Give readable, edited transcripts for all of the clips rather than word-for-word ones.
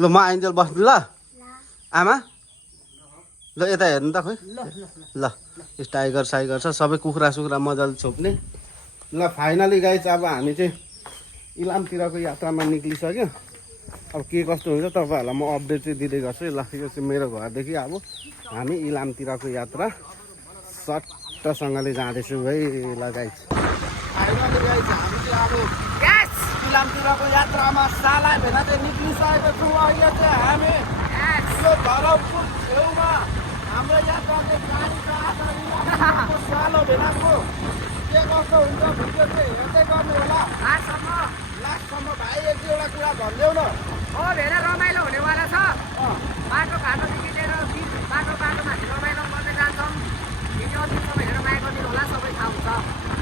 ल म आइन्जेल बस्नु ल आमा ल यता हेर्नु त खोइ ल टाइगर साइगर छ सबै कुखुरा सुखुरा मजाले छोप्ने ल फाइनली गाइज अब हामी चाहिँ इलामतिरको यात्रामा निक्लिसक्यो अब के कस्तो हुन्छ तपाईँहरूलाई म अपडेट चाहिँ दिँदै गर्छु ल यो चाहिँ मेरो घरदेखि अब हामी इलामतिरको यात्रा सट्टसँगले जाँदैछौँ है ल गाइज फाइनली गाइज हामी चाहिँ अब इलामतिरको यात्रामा साला भेना चाहिँ निक्लिसकेको छौँ अहिले चाहिँ हामी यो धरमपुर छेउमा हाम्रो यात्रा चाहिँ गाडी सालो भेनाको के कस्तो हुन्छ भिडियो चाहिँ हेर्दै गर्नु होला लास्टसम्म भाइ एक दुईवटा कुरा भनिदेऊ न हो भेना रमाइलो हुनेवाला छ बाटो घाटोदेखि लिएर बाटोमा हामी रमाइलो गर्दै जान्छौँ भिडियो तपाईँ हेरेर माया गरिदिनु होला सबै थाहा हुन्छ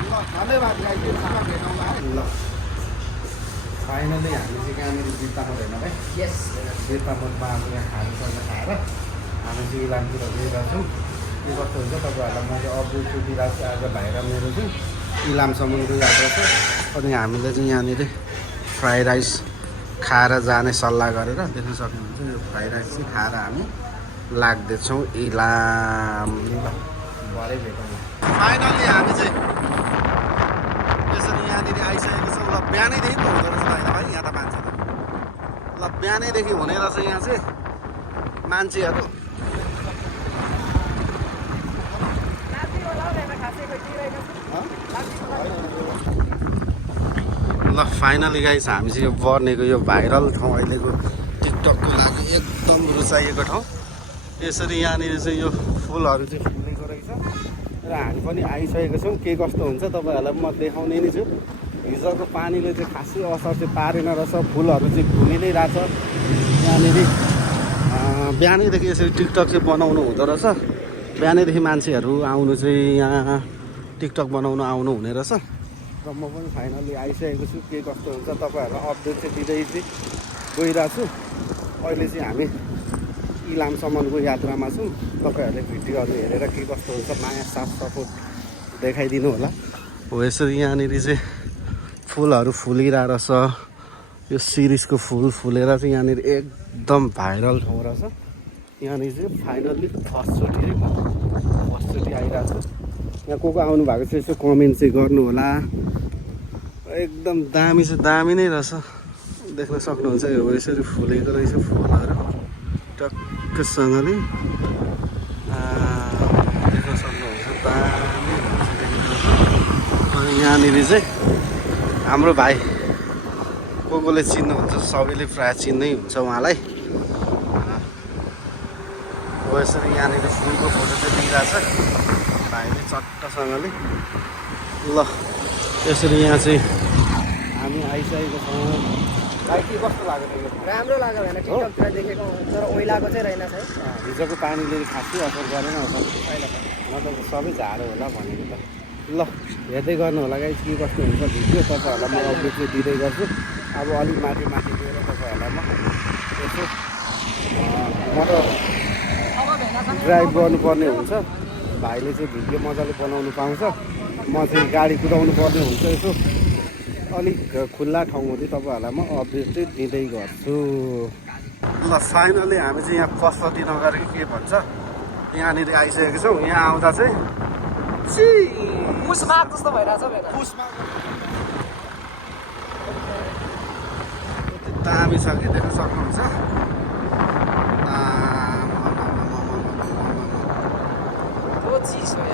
ल धन्यवाद गाई साला भेटौँला ल फाइनली हामी चाहिँ कहाँनिर बिर्तामोड होइन भाइ यस बिर्तामोडमा अब यहाँ खानुसक्ने खाएर हामी चाहिँ इलामतिर गइरहेछौँ के कस्तो हुन्छ तपाईँहरूलाई मैले अपडेट चाहिँ दिइरहेको छु आज भाइ र मेरो चाहिँ इलामसम्मको यात्रा छ अनि हामीले चाहिँ यहाँनिर फ्राई राइस खाएर जाने सल्लाह गरेर देख्न सक्नुहुन्छ यो फ्राई राइस चाहिँ खाएर हामी लाग्दैछौँ इलाम भरे भेटौँ फाइनली हामी चाहिँ यसरी यहाँनिर आइसकेको छौँ ल बिहानैदेखि पो हुँदो रहेछ होइन भाइ यहाँ त मान्छे त ल बिहानैदेखि हुने रहेछ यहाँ चाहिँ मान्छेहरू ल फाइनली गाइस हामी चाहिँ यो बर्नेको यो भाइरल ठाउँ अहिलेको टिकटकको लागि एकदम रुचाइएको ठाउँ यसरी यहाँनिर चाहिँ यो फुलहरू चाहिँ फुलेको रहेछ र हामी पनि आइसकेको छौँ के कस्तो हुन्छ तपाईँहरूलाई म देखाउने नै छु हिजोको पानीले चाहिँ खासै असर चाहिँ पारेन रहेछ फुलहरू चाहिँ फुलि नै रहेछ यहाँनिर बिहानैदेखि यसरी टिकटक चाहिँ बनाउनु हुँदो रहेछ बिहानैदेखि मान्छेहरू आउनु चाहिँ यहाँ टिकटक बनाउनु आउनु हुने रहेछ र म पनि फाइनली आइसकेको छु के कस्तो हुन्छ तपाईँहरूलाई अपडेट चाहिँ दिँदै चाहिँ गइरहेको छु अहिले चाहिँ हामी इलामसम्मको यात्रामा छौँ तपाईँहरूले भिडियोहरू हेरेर के कस्तो हुन्छ माया साथ सपोर्ट देखाइदिनु होला हो यसरी यहाँनिर चाहिँ फुलहरू फुलिरहेको रहेछ यो सिरिजको फुल फुलेर चाहिँ यहाँनिर एकदम भाइरल ठाउँ रहेछ यहाँनिर चाहिँ फाइनल्ली फर्स्टचोटि आइरहेको छु यहाँ को आउनु भएको छ यसो कमेन्ट चाहिँ गर्नु होला एकदम दामी चाहिँ दामी नै रहेछ देख्न सक्नुहुन्छ यो यसरी फुलेको रहेछ फुलहरू टक्कसँगले देख्न सक्नुहुन्छ दामी अनि यहाँनिर चाहिँ हाम्रो भाइ कोले चिन्नुहुन्छ सबैले प्रायः चिन्नै हुन्छ उहाँलाई हो यसरी यहाँनिर फुलको फोटो चाहिँ दिइरहेछ भाइले चट्टसँगले ल यसरी यहाँ चाहिँ हामी आइसकेको छौँ भाइ के कस्तो लाग्यो राम्रो लाग्यो भने टिकटकतिर देखेको तर ओइलाको चाहिँ रहेन है हिजोको पानीले खासै असर गरेन नत्र सबै झारो होला भनेको त ल हेर्दै गर्नु होला गाइस के कस्तो हुन्छ भिडियो तपाईँहरूलाई म अपडेट चाहिँ दिँदै गर्छु अब अलिक माथि माथि गएर तपाईँहरूलाई म यसो म त ड्राइभ गर्नुपर्ने हुन्छ भाइले चाहिँ भिडियो मजाले बनाउनु पाउँछ म चाहिँ गाडी कुदाउनु पर्ने हुन्छ यसो अलिक खुल्ला ठाउँमा चाहिँ तपाईँहरूलाई म अपडेट चाहिँ दिँदै गर्छु ल फाइनली हामी चाहिँ यहाँ पशुपति नगर के भन्छ यहाँनिर आइसकेको छौँ यहाँ आउँदा चाहिँ पुसमाग जस्तो भइरहेछ पुसमाग दामी छ कि देख्न सक्नुहुन्छ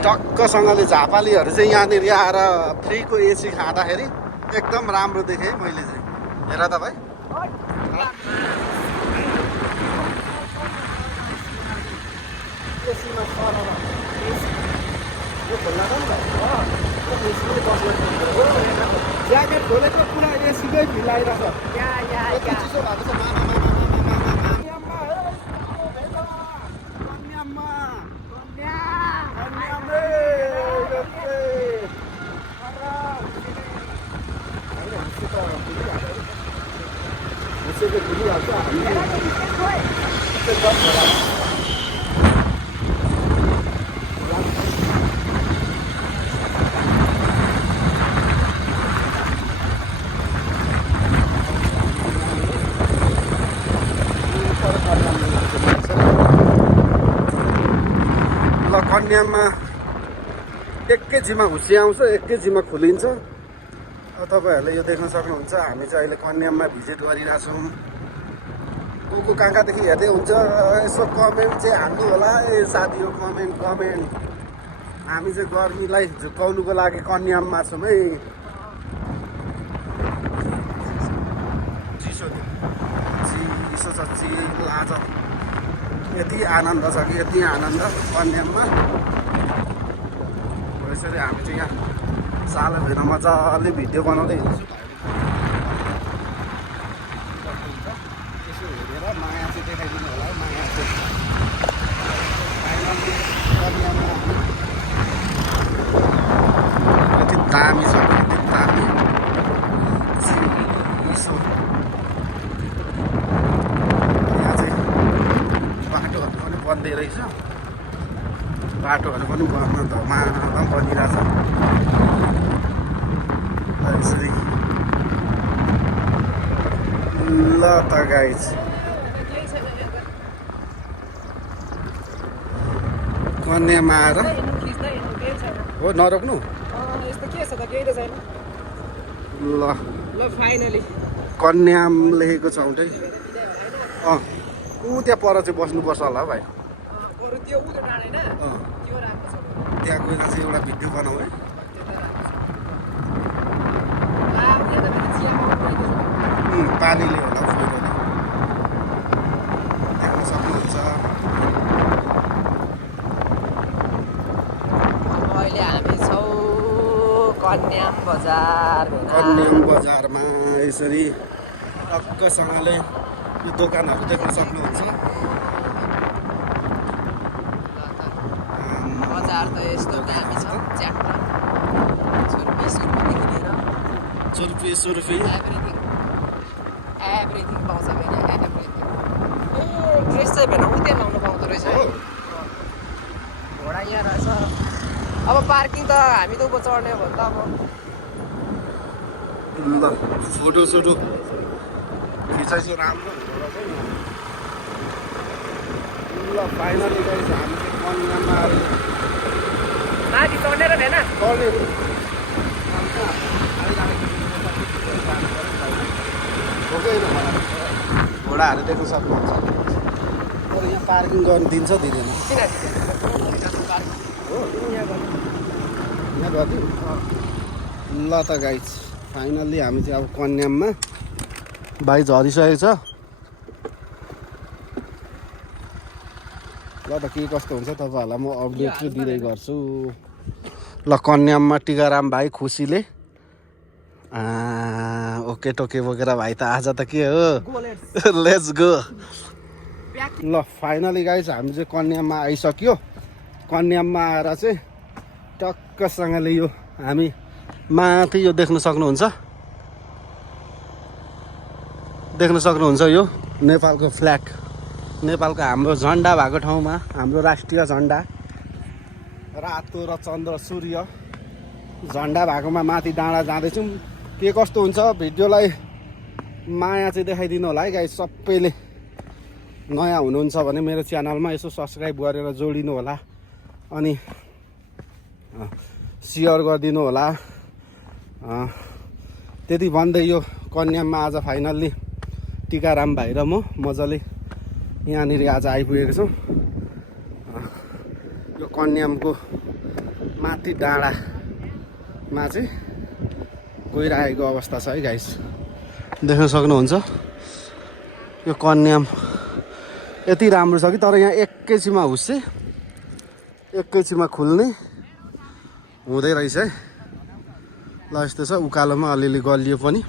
टक्कसँगले झापालीहरू चाहिँ यहाँनिर आएर फ्रीको एसी खाँदाखेरि एकदम राम्रो देखेँ मैले चाहिँ हेर त भाइ एसीमा सर यो खोल्ला ज्याकेट खोलेको पुरा एसीकै फिल आइरहेको छ चिसो भएको छ कन्याममा एकैछिनमा हुस्सी आउँछ, एकैछिनमा खुलिन्छ। तपाईँहरूले यो देख्न सक्नुहुन्छ। हामी चाहिँ अहिले कन्याममा भिजिट गरिरहेछौँ। को कहाँदेखि हेर्दै हुन्छ यसो कमेन्ट चाहिँ हाल्नु होला। ए साथी यो कमेन्ट हामी चाहिँ गर्मीलाई झुकाउनुको लागि कन्याममा छौँ है। चिसो छ, चिला छ। यति आनन्द छ कि यति आनन्द कन्याममा। यसरी हामी चाहिँ यहाँ सालभरिमा मजाले भिडियो बनाउँदै हिँड्छौँ। यसो हेरेर माया चाहिँ देखाइदिनु होला है। माया चाहिँ कन्याममा कति दामी छ, कति दामी चिसो। यहाँ चाहिँ बाटोहरू पनि बन्दै रहेछ। बाटोहरू पनि बन्न धमाधम बनिरहेछ। यसरी ल त गाइज कन्यामा आएर हो नरोक्नु। ल फाइनली कन्याम लेखेको छ उठै। ऊ त्यहाँ पर चाहिँ बस्नुपर्छ होला भाइ। त्यहाँ गएर चाहिँ एउटा भिडियो बनाऊ है। पानीले होला फोटोले देख्न सक्नुहुन्छ। अहिले हामी छौँ कन्याम बजारमा। यसरी टक्कसँगले यो दोकानहरू देख्न सक्नुहुन्छ। बजार त यस्तो दामी छ। च्याप्टर सुर्फी एभ्रिथिङ पाउँछ भने एभ्रिथिङ। ड्रेस चाहिँ भेन उतै लाउनु पाउँदो रहेछ है। घोडा यहाँ रहेछ। अब पार्किङ त हामी त उँभो चढ्ने हो भने त अब ल फोटो खिचाइसो राम्रो हुँदो रहेछ। ल फाइनली गाइस हामी चाहिँ कन्याममा माथि चढ्ने र भेन चढ्ने घोडाहरू देख्न सक्नुहुन्छ। तर यहाँ पार्किङ गर्नु दिन्छ दिँदैन हो यहाँ गरिदिउँ। ल त गाइज फाइनल्ली हामी चाहिँ अब कन्याममा भाइ झरिसकेको छ। ल त के कस्तो हुन्छ तपाईँहरूलाई म अपडेट चाहिँ दिँदै गर्छु। ल कन्याममा टिकाराम भाइ खुसीले ओके टोके बोकेर भाइ त आज त के हो लेट्स गो। ल फाइनली गाइज हामी चाहिँ कन्याममा आइसक्यो। कन्याममा आएर चाहिँ टक्कसँगले यो हामी माथि यो देख्न सक्नुहुन्छ यो नेपालको फ्ल्याग, नेपालको हाम्रो झन्डा भएको ठाउँमा हाम्रो राष्ट्रिय झन्डा रातो र चन्द्र सूर्य झन्डा भएकोमा माथि डाँडा जाँदैछौँ। के कस्तो हुन्छ भिडियोलाई माया चाहिँ देखाइदिनु होला है गाइस। सबैले नयाँ हुनुहुन्छ भने मेरो च्यानलमा यसो सब्सक्राइब गरेर जोडिनु होला अनि सेयर गरिदिनु होला। त्यति भन्दै यो कन्याममा आज फाइनल्ली टिकाराम भाइ र म मजाले यहाँनिर आज आइपुगेको छौँ। यो कन्यामको माथि डाँडामा चाहिँ गइरहेको अवस्था छ है गाइस। देख्न सक्नुहुन्छ यो कन्याम यति राम्रो छ कि तर यहाँ एकैछिनमा हुस्से एकैछिनमा खुल्ने हुँदै रहेछ है। ल यस्तो छ उकालोमा अलिअलि गलियो पनि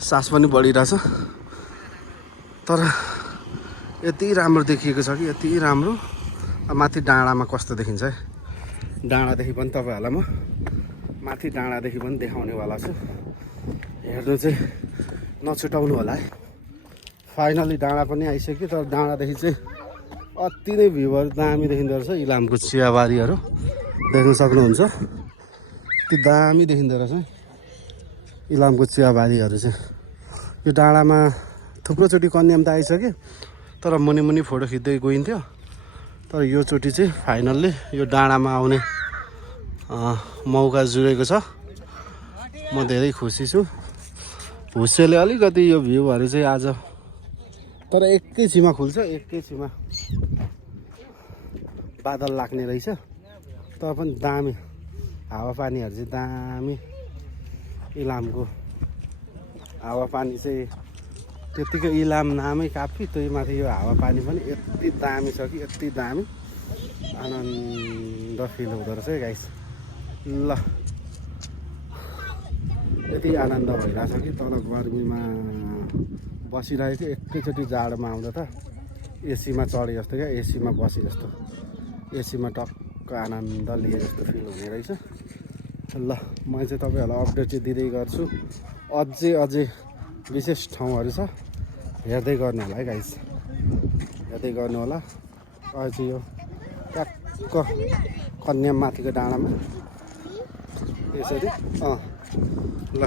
सास पनि बढिरहेछ तर यति राम्रो देखिएको छ कि यति राम्रो। माथि डाँडामा कस्तो देखिन्छ है। डाँडादेखि पनि तपाईँहरूलाई म माथि डाँडादेखि पनि देखाउनेवाला छु। हेर्नु चाहिँ नछुटाउनु होला है। फाइनली डाँडा पनि आइसक्यो तर डाँडादेखि चाहिँ अति नै भ्यूहरू दामी देखिँदो रहेछ। इलामको चियाबारीहरू देख्न सक्नुहुन्छ यति दामी देखिँदो रहेछ इलामको चियाबारीहरू चाहिँ। यो डाँडामा थुप्रोचोटि कन्याम त आइसक्यो तर मुनि फोटो खिच्दै गइन्थ्यो तर योचोटि चाहिँ फाइनल्ली यो डाँडामा आउने मौका जुरेको छ। म धेरै खुसी छु। भुसेले अलिकति यो भ्यूहरू चाहिँ आज तर एकैछिनमा खुल्छ, एकैछिनमा बादल लाग्ने रहेछ। तर पनि दामी हावापानीहरू चाहिँ दामी। इलामको हावापानी चाहिँ त्यत्तिकै इलाम नामै काफी, त्यही माथि यो हावापानी पनि यति दामी छ कि यति दामी, आनन्द फिल हुँदो रहेछ है गाइस। ल यति आनन्द भइरहेछ कि तल गर्मीमा बसिरहेको थियो, एकैचोटि जाडोमा आउँदा त एसीमा चढे जस्तो क्या, एसीमा बसे जस्तो, एसीमा टक्क आनन्द लिए जस्तो फिल हुने रहेछ। ल म चाहिँ तपाईँहरूलाई अपडेट चाहिँ दिँदै गर्छु। अझै विशेष ठाउँहरू छ, हेर्दै गर्नु होला है गाइस, हेर्दै गर्नु होला। अहिले चाहिँ यो ट्याक्क कन्याम माथिको डाँडामा यसरी ल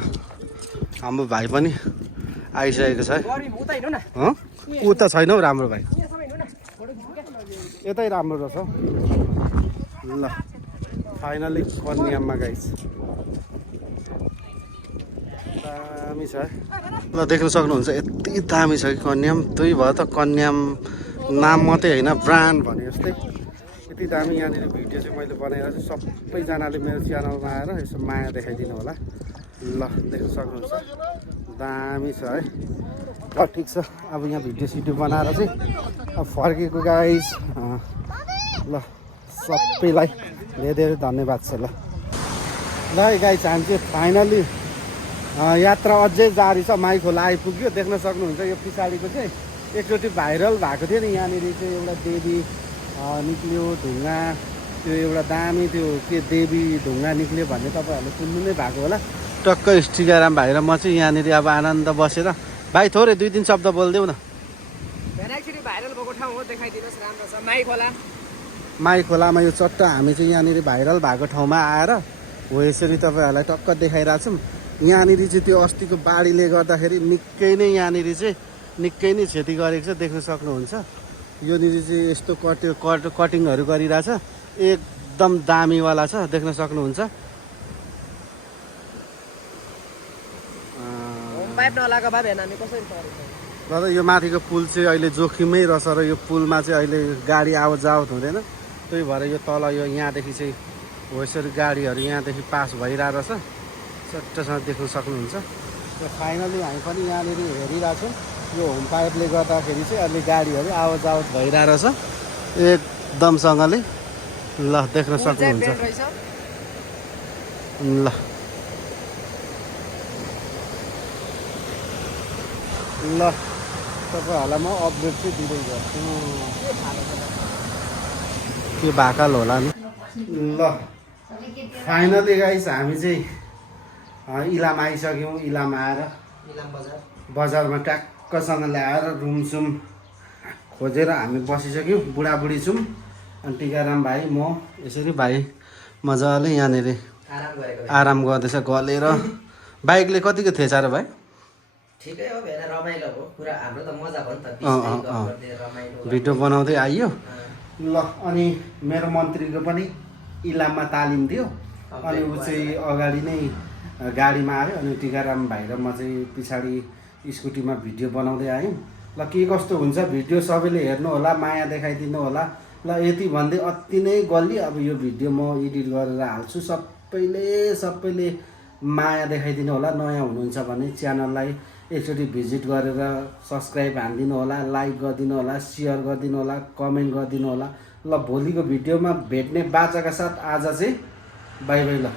हाम्रो भाइ पनि आइसकेको छ है। उता छैन हौ राम्रो भाइ, यतै राम्रो रहेछ। ल फाइनली कन्याममा गाइस दामी छ है। ल देख्न सक्नुहुन्छ यति दामी छ कि कन्याम। त्यही भयो त कन्याम नाम मात्रै होइन, ब्रान्ड भने जस्तै यति दामी। यहाँनिर भिडियो चाहिँ मैले बनाएर चाहिँ सबैजनाले मेरो च्यानलमा आएर यसो माया देखाइदिनु होला। ल देख्न सक्नुहुन्छ दामी छ है। ल ठिक छ, अब यहाँ भिडियो सिडियो बनाएर चाहिँ अब फर्केको गाइस। ल सबैलाई धेरै धन्यवाद छ। ल गाइस हामी चाहिँ फाइनली यात्रा अझै जारी छ। माई खोला आइपुग्यो, देख्न सक्नुहुन्छ यो पछाडिको चाहिँ एकचोटि भाइरल भएको थियो नि। यहाँनिर चाहिँ एउटा देवी निक्लियो ढुङ्गा, त्यो एउटा दामी त्यो के देवी ढुङ्गा निक्लियो भन्ने तपाईँहरूले सुन्नु नै भएको होला। टक्क टिकाराम भाइ र म चाहिँ यहाँनिर अब आनन्द बसेर। भाइ थोरै 2-3 शब्द बोलिदेऊ न। एक्चुअली भाइरल भएको ठाउँ हो, देखाइदिनुहोस्। राम्रो छ माई खोला। माई खोलामा यो चट्ट हामी चाहिँ यहाँनिर भाइरल भएको ठाउँमा आएर हो यसरी तपाईँहरूलाई टक्क देखाइरहेको छौँ। यहाँनिर चाहिँ त्यो अस्तिको बाढीले गर्दाखेरि निकै नै यहाँनिर चाहिँ निकै नै क्षति गरेको छ, देख्न सक्नुहुन्छ। योनिर चाहिँ यस्तो कटिङहरू गरिरहेछ, एकदम दामीवाला छ, देख्न सक्नुहुन्छ। पाइप नलाएको भए हामी कसरी र यो माथिको पुल चाहिँ अहिले जोखिमै रहेछ र यो पुलमा चाहिँ अहिले गाडी आवत जावत हुँदैन। त्यही भएर यो तल यो यहाँदेखि चाहिँ हो यसरी गाडीहरू यहाँदेखि पास भइरहेको रहेछ, चट्टसँग देख्न सक्नुहुन्छ। र फाइनली हामी पनि यहाँनिर हेरिरहेछौँ। यो होम पाइपले गर्दाखेरि चाहिँ अहिले गाडीहरू आवत जावत भइरहेको रहेछ एकदमसँगले। ल देख्न सक्नुहुन्छ। ल तपाईँहरूलाई म अपडेट चाहिँ दिँदै गर्छु। त्यो भाकाल होला नि। ल फाइनली गाइस हामी चाहिँ इलाम आइसक्यौँ। इलाम आएर बजारमा ट्याक्कसँगले आएर रुमसुम खोजेर हामी बसिसक्यौँ। बुढाबुढी छौँ। अनि टिकाराम भाइ म यसरी भाइ मजाले यहाँनिर आराम गर्दैछ गलेर। बाइकले कतिको थिएछ र भाइ? ठिकै हो, भेना रमाइलो हो पुरा। हाम्रो त मजा भयो नि त, भिडियो बनाउँदै आइयो। ल अनि मेरो मन्त्रीको पनि इलाममा तालिम दियो। अनि ऊ चाहिँ अगाडि नै गाडीमा आयो। अनि टिकाराम भाइ र म चाहिँ पछाडि स्कुटीमा भिडियो बनाउँदै आयौँ। ल के कस्तो हुन्छ भिडियो सबैले हेर्नु होला, माया देखाइदिनु होला। ल यति भन्दै अति नै गल्ली। अब यो भिडियो म एडिट गरेर हाल्छु। सबैले माया देखाइदिनु होला। नयाँ हुनुहुन्छ भने च्यानललाई एकचोटि भिजिट गरेर सब्सक्राइब हानिदिनु होला, लाइक गरिदिनु होला, सेयर गरिदिनु होला, कमेन्ट गरिदिनु होला। ल भोलिको भिडियोमा भेट्ने बाचाका साथ आज चाहिँ बाई बाई। ल।